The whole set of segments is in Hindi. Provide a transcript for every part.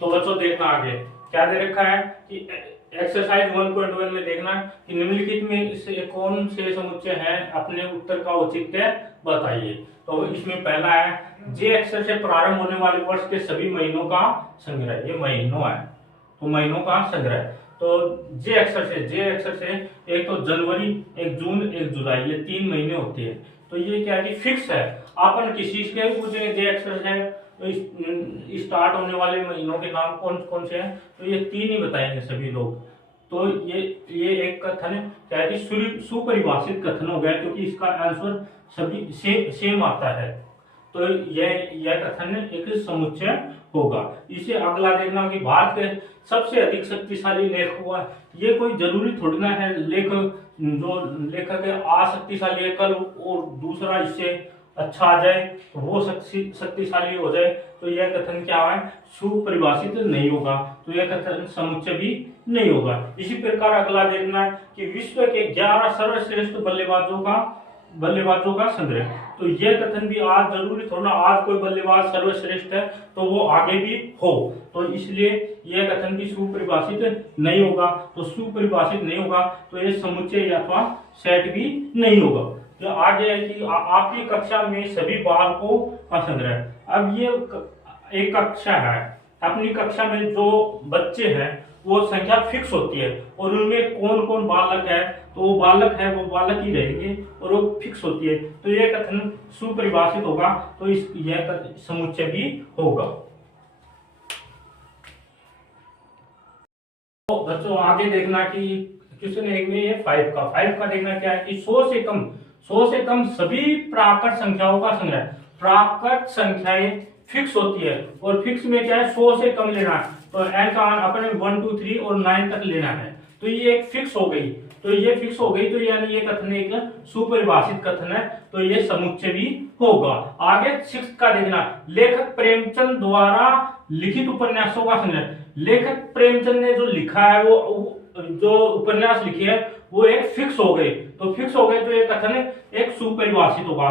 तो बच्चों देखना आगे क्या दे रखा है कि एक्सरसाइज 1.1 में देखना कि निम्नलिखित में से कौन से समुच्चय है, अपने उत्तर का औचित्य बताइए। तो इसमें पहला है जे अक्षर से प्रारंभ होने वाले वर्ष के सभी महीनों का संग्रह। ये महीनों है तो महीनों का संग्रह। तो जे अक्षर से एक तो जनवरी, एक जून, एक जुलाई, ये 3 महीने होते हैं। तो ये क्या है कि फिक्स है। अपन किसी के पूछे जे अक्षर से स्टार्ट होने वाले महीनों के नाम कौन कौन से हैं, तो ये 3 ही बताएंगे सभी लोग। तो ये एक कथन क्या है कि सुपरिभाषित कथन हो गया, क्योंकि इसका आंसर सभी सेम आता है। तो यह कथन एक समुच्चय होगा। इसे अगला देखना कि भारत के सबसे अधिक शक्तिशाली लेखक हुआ। ये कोई जरूरी थोड़ी ना है लेखक जो लेखक है अशक्तिशाली है, कल और दूसरा इससे अच्छा आ जाए तो वो शक्तिशाली हो जाए। तो यह कथन क्या है, सुपरिभाषित नहीं होगा। तो यह कथन समुच्चय भी नहीं होगा। इसी प्रकार अगला देखना है कि विश्व के 11 सर्वश्रेष्ठ बल्लेबाजों का संग्रह। तो यह कथन भी आज जरूरी थोड़ा, आज कोई बल्लेबाज सर्वश्रेष्ठ है तो वो आगे भी हो, तो इसलिए यह कथन भी सुपरिभाषित नहीं होगा। तो सुपरिभाषित नहीं होगा तो ये समुच्चय अथवा सेट भी नहीं होगा। जो आगे है कि आपकी कक्षा में सभी बालकों का संग्रह। अब ये एक कक्षा है, अपनी कक्षा में जो बच्चे हैं वो संख्या फिक्स होती है और उनमें कौन कौन बालक है, तो वो बालक है वो बालक ही रहेंगे और वो फिक्स होती है। तो यह कथन सुपरिभाषित होगा। तो यह समुच्चय भी होगा। तो बच्चों आगे देखना कि क्वेश्चन 1 में ये 5 का देखना क्या है कि 100 से कम सभी प्राकृत संख्याओं का संग्रह। प्राकृत संख्याएं फिक्स होती है और फिक्स में क्या है 100 से कम लेना है। तो एन का मान अपने 1 2 3 और 9 तक लेना है। तो ये एक फिक्स हो गई। तो ये फिक्स हो गई तो यानी ये कथन एक सुपरिभाषित कथन है। तो ये समुच्चय भी होगा। आगे 6 का देखना, लेखक प्रेमचंद द्वारा लिखित उपन्यासों का संग्रह। लेखक प्रेमचंद ने जो लिखा है वो जो उपन्यास लिखे है वो एक फिक्स हो गए। तो फिक्स हो गए तो ये कथन एक सुपरिभाषित होगा।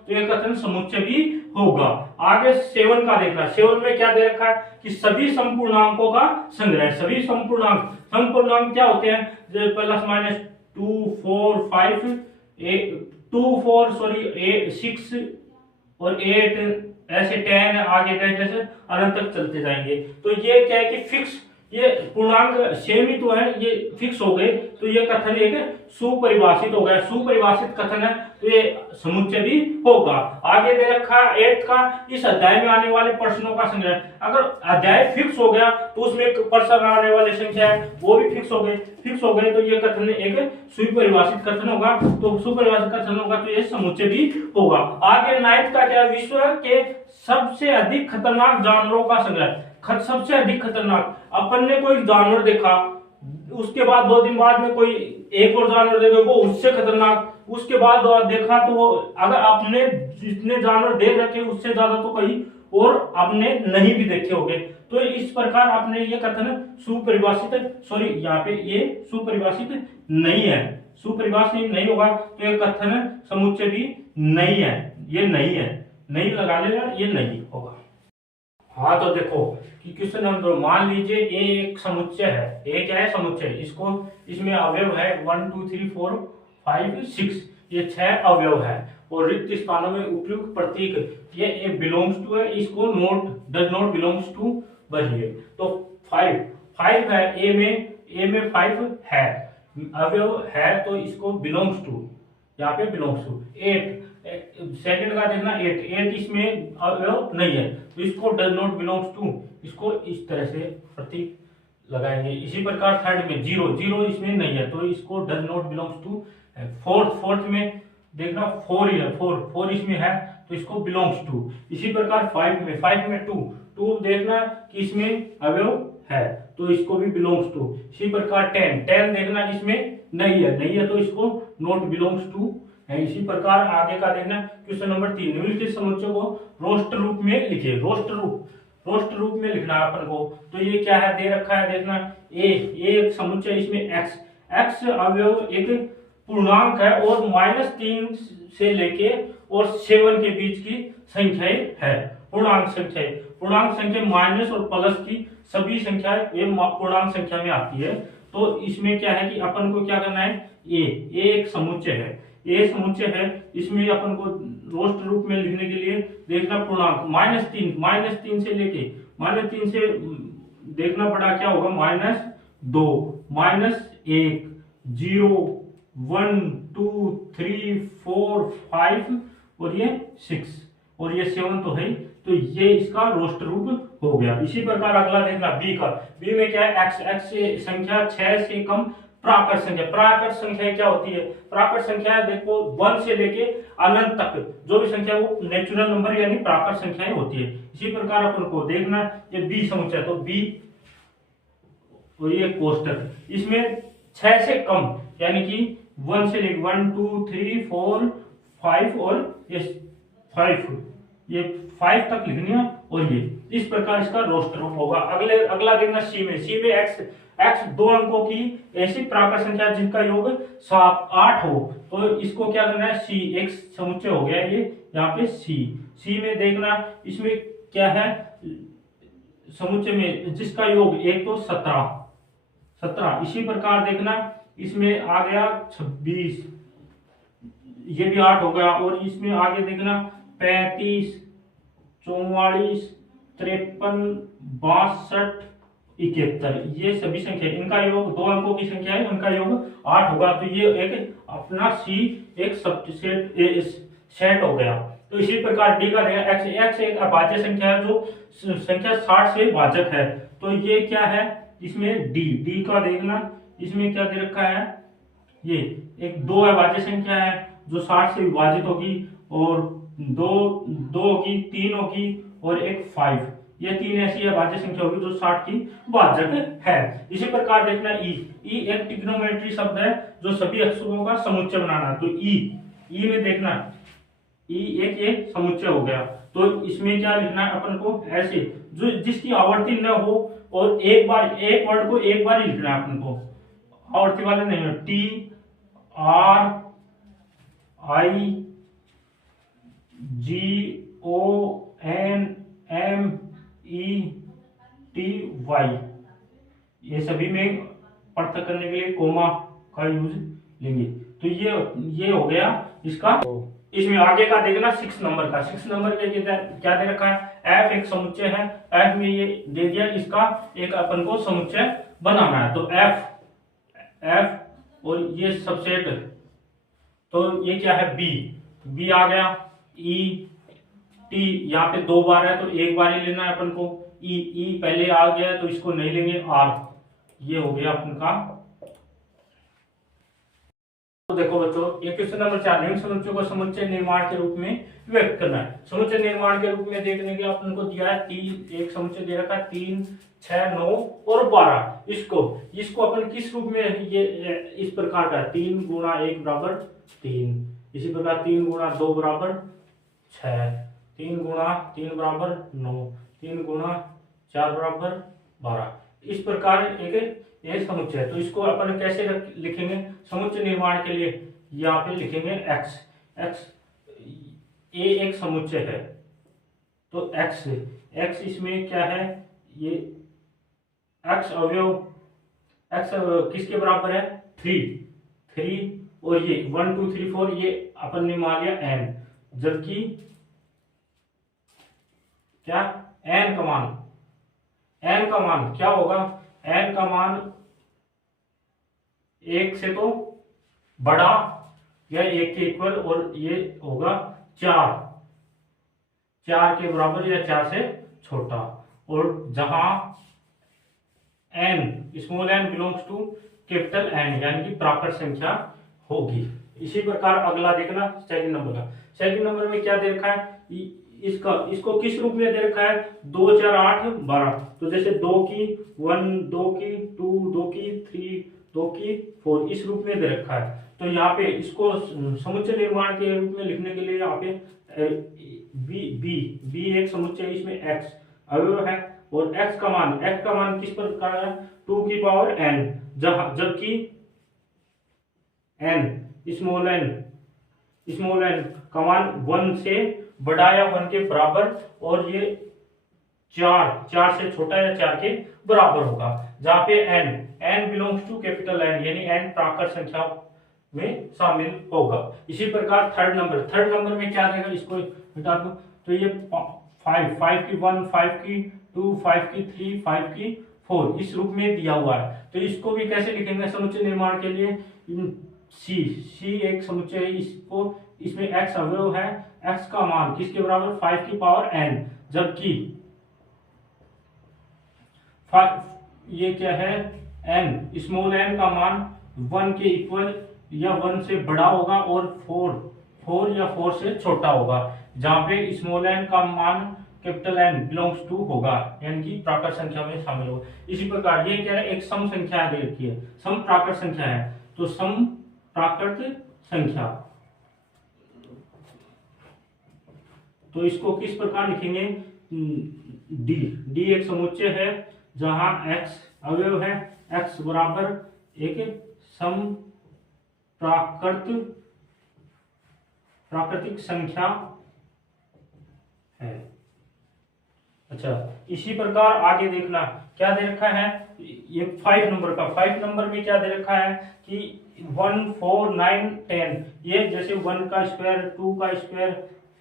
तो ये कथन समुच्चय भी होगा। आगे 7 का देखना, 7 में क्या दे रखा है कि सभी संपूर्णांकों का संग्रह। सभी संपूर्णांक क्या होते हैं, प्लस माइनस 2 4 5 6 और 8 ऐसे 10 आगे 10 जैसे अनंत तक चलते जाएंगे। तो ये क्या है कि फिक्स, ये पूर्णांक सेम ही तो है, ये फिक्स हो गए। तो ये कथन एक सुपरिभाषित हो गया। सुपरिभाषित कथन है तो ये समुच्चय भी होगा। आगे दे रखा 8 का, इस अध्याय में आने वाले प्रश्नों का संग्रह। अगर अध्याय फिक्स हो गया तो उसमें एक प्रश्न आने वाली संख्या है वो भी फिक्स हो गए तो ये कथन एक सुपरिभाषित कथन होगा। तो सुपरिभाषित कथन होगा तो ये समुच्चय भी होगा। आगे 9 का क्या, विश्व के सबसे अधिक खतरनाक जानवरों का संग्रह। सबसे अधिक खतरनाक, अपन ने कोई जानवर देखा, उसके बाद 2 दिन बाद में कोई एक और जानवर देखा वो उससे खतरनाक, उसके बाद देखा तो वो, अगर आपने जितने जानवर देख रखे उससे ज्यादा तो कहीं और आपने नहीं भी देखे होंगे। तो इस प्रकार आपने ये कथन सुपरिभाषित यहाँ पे ये सुपरिभाषित नहीं है, सुपरिभाषित नहीं होगा। तो ये कथन समुच्चय भी नहीं है, ये नहीं लगा लेगा, ये नहीं होगा। हाँ तो देखो कि क्वेश्चन नंबर, मान लीजिए ए एक समुच्चय है। ए क्या है, समुच्चय। इसमें अवयव है 1 2 3 4 5 6, ये 6 अवयव है और रिक्त स्थानों में उपयुक्त प्रतीक ये ए बिलोंग्स टू है, इसको डज नॉट बिलोंग्स टू भरिए। तो 5 है, ए में 5 है, अवयव है तो इसको बिलोंग्स टू, यहाँ पे बिलोंग्स टू। 8 सेकंड का देखना, 8 इसमें अवयव नहीं है तो इसको डज नॉट बिलोंग्स टू, इसको इस तरह से प्रतीक लगाएंगे। इसी प्रकार थर्ड में 0 इसमें नहीं है तो इसको does not belongs to. Fourth में देखना 4 ही है, 4 इसमें है तो इसको बिलोंग्स टू। इसी प्रकार 5 में 2 देखना कि इसमें अवयव है तो इसको भी बिलोंग्स टू। इसी प्रकार 10 देखना इसमें नहीं है तो इसको नॉट बिलोंग्स टू है। इसी प्रकार आगे का देखना क्वेश्चन नंबर 3, निम्नलिखित समुच्चय को रोस्टर रूप में लिखिए। रोस्ट रूप में लिखना है अपन को। तो ये क्या है, दे रखा है, देखना ए एक समुच्चय, इसमें x अवयव एक पूर्णांक है और -3 से लेके और 7 के बीच की संख्याएं है, पूर्णांक संख्याएं। पूर्णांक संख्या माइनस और प्लस की सभी संख्याएं ये पूर्णांक संख्या में आती है। तो इसमें क्या है कि अपन को क्या करना है, ए एक समुच्चय है, ए समुच्चय है, इसमें अपन को रोस्ट रूप में लिखने के लिए देखना पूर्णांक -3 से लेके -3 से देखना पड़ा क्या होगा, -2 -1 0 1 2 3 4 5 और ये 6 और ये 7 तो है। तो ये इसका रोस्ट रूप हो गया। इसी प्रकार अगला देखना बी का। बी में क्या है, एक्स से संख्या 6 से कम प्राकृत संख्या। प्राकृत संख्या क्या होती है, प्राकृत संख्या देखो 1 से लेके अनंत तक जो भी संख्या वो नेचुरल नंबर यानी प्राकृत संख्याएं होती है। इसी प्रकार अपन को देखना ये बी समुच्चय, तो बी और ये कोष्टक, इसमें 6 से कम यानी कि 1 से लेके 1 2 3 4 5 और ये 5 तक लिखनी है। और ये इस प्रकार इसका रोस्ट रूप होगा। अगला देखना सी में एक्स 2 अंकों की ऐसी प्राकृत संख्या जिनका योग 7 8 हो, तो इसको क्या करना है, सी एक समुच्चय हो गया ये यहाँ पे सी में देखना इसमें क्या है, समुच्चय में जिसका योग एक तो 17। इसी प्रकार देखना इसमें आ गया 26, ये भी 8 हो गया। और इसमें आगे देखना 35 44 53 62 71, ये सभी संख्या इनका योग 2 अंकों की संख्या है, उनका योग 8 होगा। तो ये एक अपना सी एक सेट हो गया। तो इसी प्रकार डी का रहेगा एक्स एक अभाज्य संख्या है जो संख्या 60 से भाजक है। तो ये क्या है, इसमें डी का देखना, इसमें क्या दे रखा है, ये एक 2 अभाज्य संख्या है जो 60 से विभाजित होगी और 2 होगी, 3 होगी और एक 5, ये 3 ऐसी अभाज्य संख्या होगी जो 60 की भाजक है। इसी प्रकार देखना ई एक ट्रिग्नोमेट्री शब्द है जो सभी अक्षरों का समुच्चय बनाना। तो ई में देखना ई एक समुच्चय हो गया। तो इसमें क्या लिखना है अपन को, ऐसे जो जिसकी आवर्ती न हो और एक वर्ड को एक बार ही लिखना है अपन को, आवर्ती वाले नहीं है। T R I G O N M E T Y, ये सभी में पृथक करने के लिए कोमा का यूज लेंगे। तो ये हो गया इसका। इसमें आगे का देखना 6 नंबर का। 6 नंबर के क्या दे रखा है, एफ एक समुच्चय है, एफ में ये दे दिया इसका एक अपन को समुच्चय बनाना है। तो एफ और ये सबसेट, तो ये क्या है बी आ गया। ई टी यहाँ पे 2 बार है तो एक बार ही लेना है अपन को। ई पहले आ गया तो इसको नहीं लेंगे। आर ये हो गया अपन का। तो देखो बच्चों, ये क्वेश्चन नंबर 4, निम्न समुच्चय को समुच्चय निर्माण के रूप में व्यक्त करना है। समुच्चय निर्माण के रूप में देखने के अपन को दिया है एक समुच्चय दे रखा है 3 6 9 और 12। इसको अपन किस रूप में, ये इस प्रकार का 3 गुणा 1 बराबर 3, इसी प्रकार 3 गुणा 2 बराबर 6, 3 गुणा 3 बराबर 9, 3 गुणा 4 बराबर 12। इस प्रकार एक ये समुच्चय है। तो इसको अपन कैसे लिखेंगे समुच्चय निर्माण के लिए, यहाँ पे लिखेंगे एक्स ए एक समुच्चय है तो एक्स इसमें क्या है, ये एक्स अवयव एक्स किसके बराबर है, 3 और ये 1 2 3 4 ये अपन ने मान लिया एन, जबकि क्या एन का मान क्या होगा, एन का मान 1 से तो बड़ा या 1 के इक्वल और ये होगा 4 के बराबर या 4 से छोटा। और जहां N small N belongs to capital N यानी कि प्राकृत संख्या होगी। इसी प्रकार अगला देखना सेकंड नंबर का। सेकंड नंबर में क्या दे रखा है, इसको किस रूप में दे रखा है, 2 4 8 12। तो जैसे 2 की 1 2 की 2 2 की 3 2 की 4 इस रूप में दे रखा है। तो यहाँ पे इसको समुच्चय निर्माण के रूप में लिखने के लिए यहाँ पे बी एक समुच्चय, इसमें एक्स अवयव है और एक्स का मान किस प्रकार है, 2 की पावर n, जबकि n स्मॉल एन का मान 1 से बड़ा या 1 के बराबर और ये चार से छोटा या 4 के बराबर होगा। जहां पे n belongs to capital N, यानी n प्राकृत संख्या में शामिल होगा। इसी प्रकार थर्ड नंबर में क्या रहेगा, इसको मिटा दो तो ये 5 की 1, 5 की 2, 5 की 3, 5 की 4 इस रूप में दिया हुआ है। तो इसको भी कैसे लिखेंगे समुच्चय निर्माण के लिए, सी एक समुच्चय है, इसको इसमें x अवयव है, x का मान किसके बराबर 5 की पावर n, जबकि ये क्या है n, स्मॉल n का मान 1 के इक्वल या 1 से बड़ा होगा और 4 या 4 से छोटा होगा। जहां पे स्मॉल n का मान कैपिटल N बिलोंग्स टू होगा, यानी कि प्राकृत संख्या में शामिल होगा। इसी प्रकार ये क्या है, एक सम संख्या दे रखी है, सम प्राकृत संख्या है, तो सम प्राकृत संख्या, तो इसको किस प्रकार लिखेंगे, डी एक समुच्चय है जहां x अवयव है, x बराबर एक सम प्राकृतिक संख्या है। अच्छा, इसी प्रकार आगे देखना क्या दे रखा है, ये 5 नंबर में क्या दे रखा है कि 1, 4, 9, 10, ये जैसे 1 का स्क्वायर, 2 का स्क्वायर,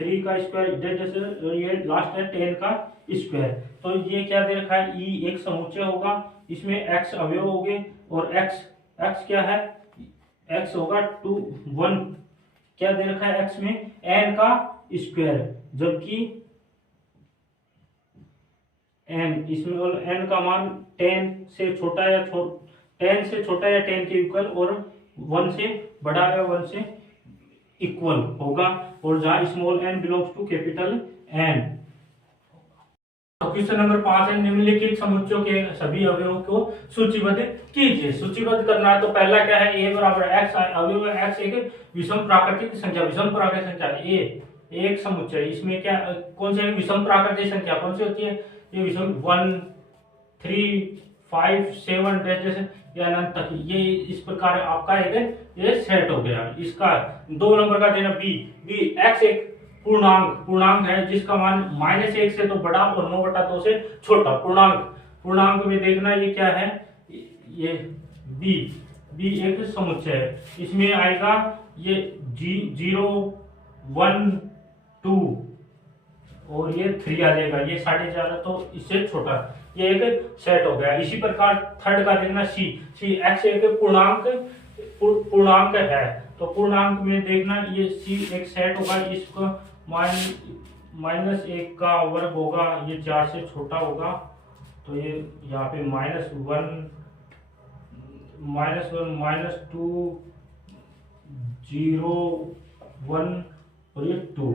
3 का स्क्वायर, जैसे ये लास्ट है 10 का स्क्वायर। तो ये क्या दे रखा है, ई एक समुच्चय होगा, इसमें x अवयव होंगे और x क्या है, x होगा 2, 1 क्या दे रखा है x में n का स्क्वायर, जबकि n इसमें n का मान 10 से छोटा या 10 के इक्वल और 1 से बड़ा या 1 से इक्वल होगा, और जहां small n belongs to capital N। Question number 5 है, निम्नलिखित समुच्चयों के सभी अवयवों को सूचीबद्ध कीजिए। सूचीबद्ध करना है तो पहला क्या है, a बराबर x अवयव है, x एक विषम प्राकृतिक संख्या a एक समुच्चय, इसमें क्या कौन सी विषम प्राकृतिक संख्या कौन सी होती है, ये विषम 1, 3, 5, 7 जैसे या अनंत तक, ये इस प्रकार आपका एक ये सेट हो गया। इसका 2 नंबर का देना b x एक पूर्णांक है जिसका मान -1 से तो बड़ा और 9/2 से छोटा। पूर्णांक में देखना ये क्या है, ये b एक समुच्चय है, इसमें आएगा ये 0, 1, 2 और ये 3 आ जाएगा, ये 4.5 तो इससे छोटा, ये एक सेट हो गया। इसी प्रकार थर्ड का देखना c x एक पूर्णांक है, तो पूर्णांक में देखना ये c एक सेट होगा, इसको -1 का वर्ग होगा, ये 4 से छोटा होगा, तो ये यहाँ पे -1, -2, 0, 1 और ये 2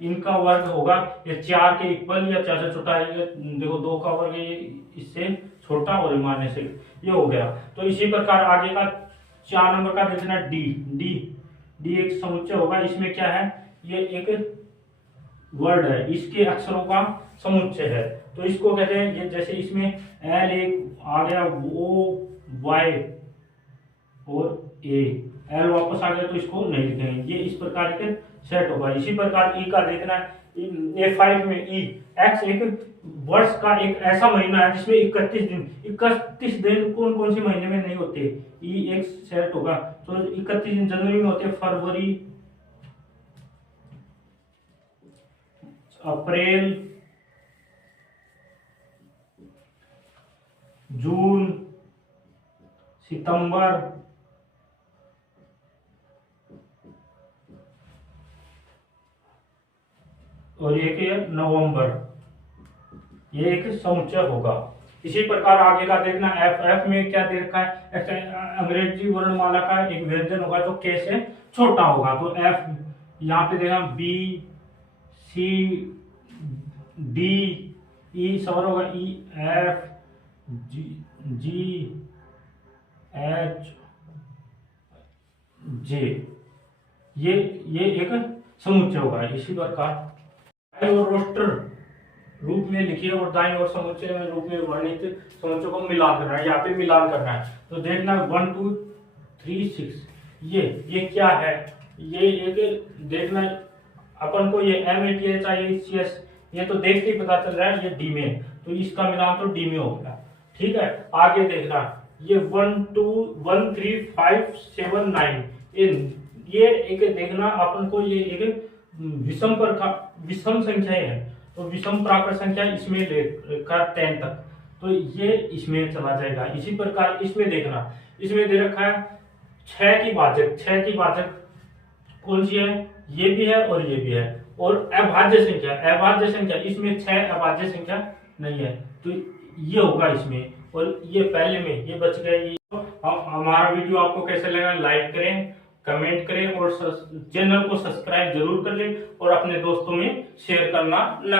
इनका वर्ग होगा, ये 4 के इक्वल या 4 से छोटा है, ये देखो 2 का वर्ग ये इससे छोटा और -1 ये हो गया। तो इसी प्रकार आगे का 4 नंबर का देखना डी एक समुच्चय होगा, इसमें क्या है, ये एक वर्ड है, इसके अक्षरों का समुच्चय है, तो इसको कहते हैं, ये जैसे इसमें एल एक आ गया, ओ वाई और ए, एल वापस आ गया तो इसको नहीं लिखेंगे, ये इस प्रकार के सेट होगा। इसी प्रकार ई का देखना है, A5 में ई एक्स एक वर्ष का एक ऐसा महीना है जिसमें 31 दिन कौन से महीने में नहीं होते, ई एक सेट होगा, तो 31 दिन जनवरी में होते, फरवरी, अप्रैल, जून, सितंबर, और एक नवंबर, ये एक समुच्चय होगा। इसी प्रकार आगे का देखना, एफ में क्या दे रखा है, अंग्रेजी वर्णमाला का एक व्यंजन होगा जो के से छोटा होगा, तो एफ यहाँ पे देखना, बी, सी, डी, ई सवर होगा, ई, एफ, जी, एच, जे, ये एक समुच्चय होगा। इसी प्रकार और रोस्टर रूप में लिखिए और दाईं ओर समुच्चय में रूप में वर्णित समुच्चय को मिलान करना है, यहाँ पे मिलान करना है, तो देखना 1, 2, 3, 6, ये क्या है, ये एक देखना अपन को, ये MATHICS ये तो देख के ही पता चल रहा है ये डी में है, तो इसका मिलान तो डी में हो गया। ठीक है, आगे देखना, ये 1 2 1 3 5 7 9, ये एक देखना अपन को, ये एक विषम संख्याएं है, तो विषम प्राकृत संख्या इसमें लेकर 10 तक, तो ये इसमें चला जाएगा। इसी प्रकार इसमें देखना, इसमें दे रखा है 6 की भाजक कौन सी है, ये भी है और ये भी है। और अभाज्य संख्या इसमें 6 अभाज्य संख्या नहीं है, तो ये होगा इसमें, और ये पहले में ये बच गया। ये हमारा वीडियो आपको कैसे लगा, लाइक करें, कमेंट करें और चैनल को सब्सक्राइब जरूर कर लें और अपने दोस्तों में शेयर करना न